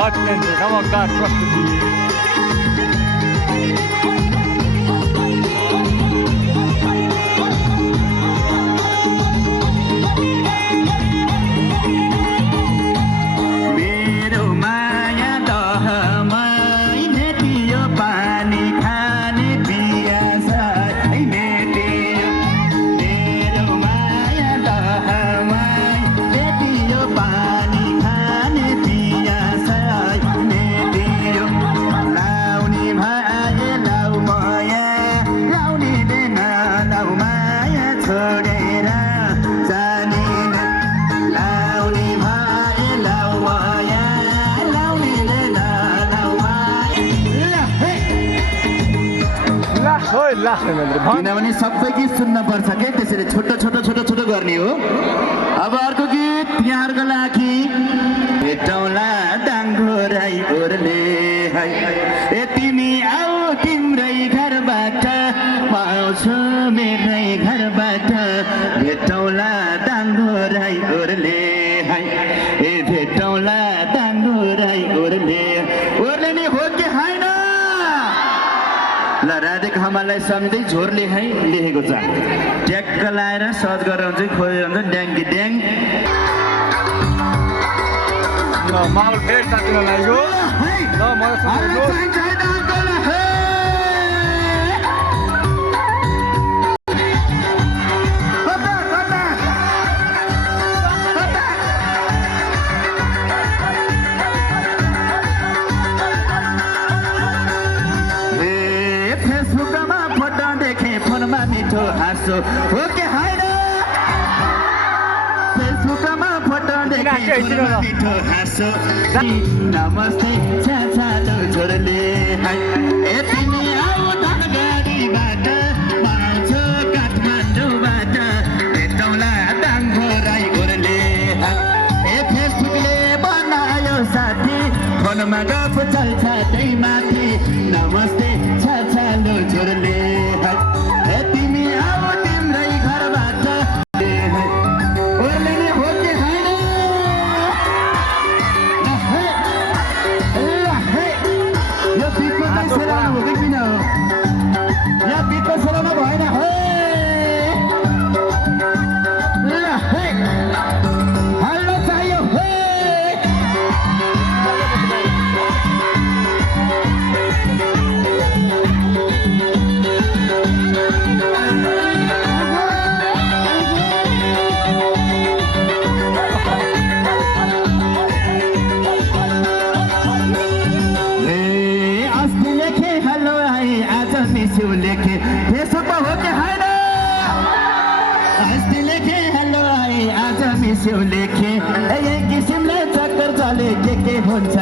घटनेन्द्र नमस्कार प्रस्तुति किनभने सबै गीत सुन्न पर्छ के त्यसैले छोटो छोटो छोटो छोटो गर्ने हो। अब अर्को गीत यहाँहरूको लागि भेटौँला डाङ्गो राई ओरले है ए तिमी आऊ तिम्रै घरबाट पाउँछु मेरै घरबाट भेटौँला डाङ्गो राई ओरले है ए भेटौँला डाङ्गो राई ओरले ओरले नि हो कि होइन ल राधे खमाललाई समिति झोरले है लेखेको छ ट्याक्क लाएर सर्च गरेर हुन्छ खोजेर हुन्छ ड्याङ्की ड्याङ माहौल फेरि साथीलाई लाग्यो ल मिठो हाँसो हो कि होइन फेसबुकमा फोटो देखे मिठो हाँसो नमस्ते छाछालो छोरले है ए तिमी आऊ धनगढीबाट पाउँछु काठमाडौँबाट भेटौँला डाङ्गो राई गोरले ए फेसबुकले बनायो साथी फोनमा गफ चल्छ त्यही माथि नमस्ते छाछालो छोरले लेखे फेसबुकमा हो कि होइन अस्ति लेखे हेलो आई आज मिस्यौ लेखे यही किसिमले चक्कर चले के हुन्छ